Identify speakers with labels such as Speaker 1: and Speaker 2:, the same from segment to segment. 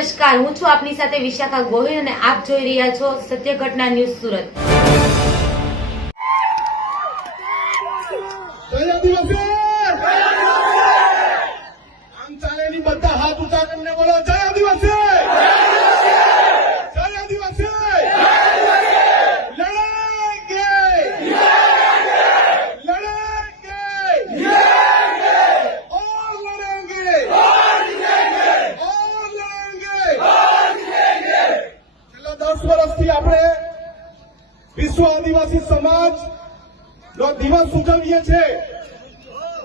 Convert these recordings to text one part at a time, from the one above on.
Speaker 1: નમસ્કાર, હું છું આપની સાથે વિશાખા ગોહિલ અને આપ જોઈ રહ્યા છો સત્ય ઘટના ન્યૂઝ સુરત.
Speaker 2: બધા હાથ ઊંચા બોલો, જય વિશ્વ આદિવાસી સમાજ નો દિવસ ઉજવીએ છીએ.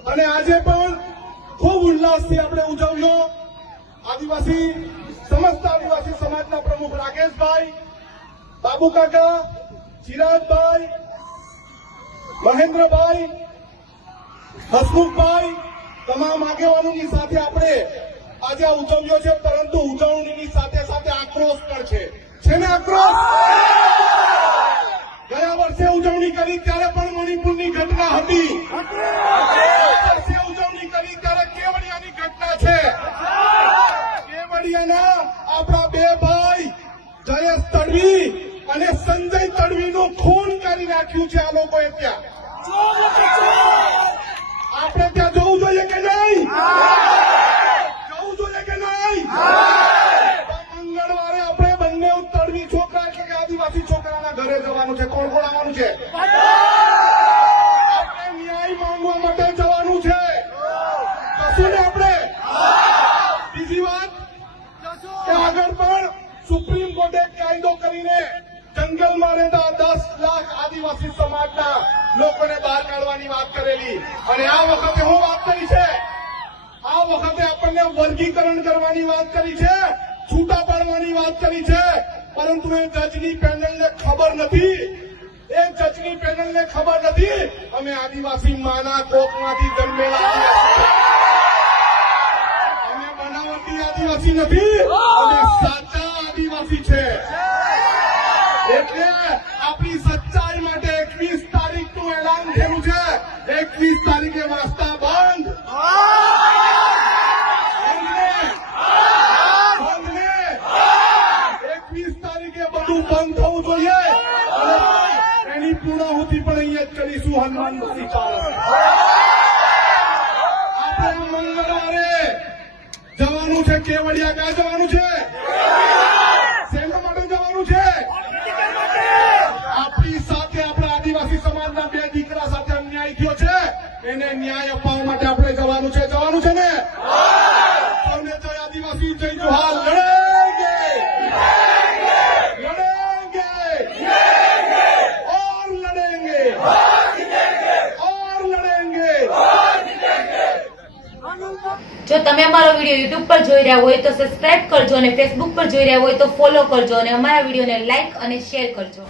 Speaker 2: અને આજે પણ ખૂબ ઉલ્લાસથી આપણે ઉજવ્યો આદિવાસી, સમસ્ત આદિવાસી સમાજના પ્રમુખ રાકેશભાઈ બાબુકાકા ચિરાજભાઈ મહેન્દ્રભાઈ, હસમુખભાઈ, તમામ આગેવાનોની સાથે આપણે આજે ઉજવ્યો છે, પરંતુ ઉજવણીની સાથે સાથે આક્રોશ પણ છે. ને આક્રોશ! આપણા બે ભાઈ, જયેશ તડવી અને સંજય તડવીનું ખૂન કરી નાખ્યું છે આ લોકોએ ત્યાં. આપણે ત્યાં જવું જોઈએ કે નહીં? જવું જોઈએ કે નહીં? મંગળવારે આપણે બંને તડવી છોકરા કે આદિવાસી છોકરાના ઘરે જવાનું છે. કોણ કોણ આવવાનું છે? સુપ્રીમ કોર્ટે કાયદો કરીને જંગલમાં રહેતા દસ લાખ આદિવાસી સમાજના લોકોને બહાર કાઢવાની વાત કરેલી. અને આ વખતે હું વાત કરી છે, આ વખતે આપણને વર્ગીકરણ કરવાની વાત કરી છે, છૂટા પાડવાની વાત કરી છે, પરંતુ એ જજની પેનલને ખબર નથી. એ જજની પેનલને ખબર નથી. અમે આદિવાસી માના કોકમાંથી જન્મેલા અમે બનાવટી આદિવાસી નથી. સાચા આદિવાસી છે. એટલે આપણી સચ્ચાઈ માટે એકવીસ તારીખનું એલાન થયેલું છે. એકવીસ તારીખે વાસ્તા બંધ. એકવીસ તારીખે બધું બંધ થવું જોઈએ. એની પૂર્ણાહુતિ પણ અહીંયા કરીશું હનુમાન પાસે આપણે મંગળવારે જવાનું છે, કેવડિયા ક્યાં જવાનું છે? જવાનું છે. આપણી સાથે આપણા આદિવાસી સમાજના બે દીકરા સાથે અન્યાય થયો છે. એને ન્યાય અપાવવા માટે આપણે જવાનું છે. જવાનું છે ને? સૌને જય આદિવાસી જય જોહાર લડેંગે
Speaker 1: જો તમે અમારો વીડિયો યુટ્યુબ પર જોઈ રહ્યા હોય તો સબસ્ક્રાઇબ કરજો અને ફેસબુક પર જોઈ રહ્યા હોય તો ફોલો કરજો અને અમારા વિડીયોને લાઇક અને શેર કરજો.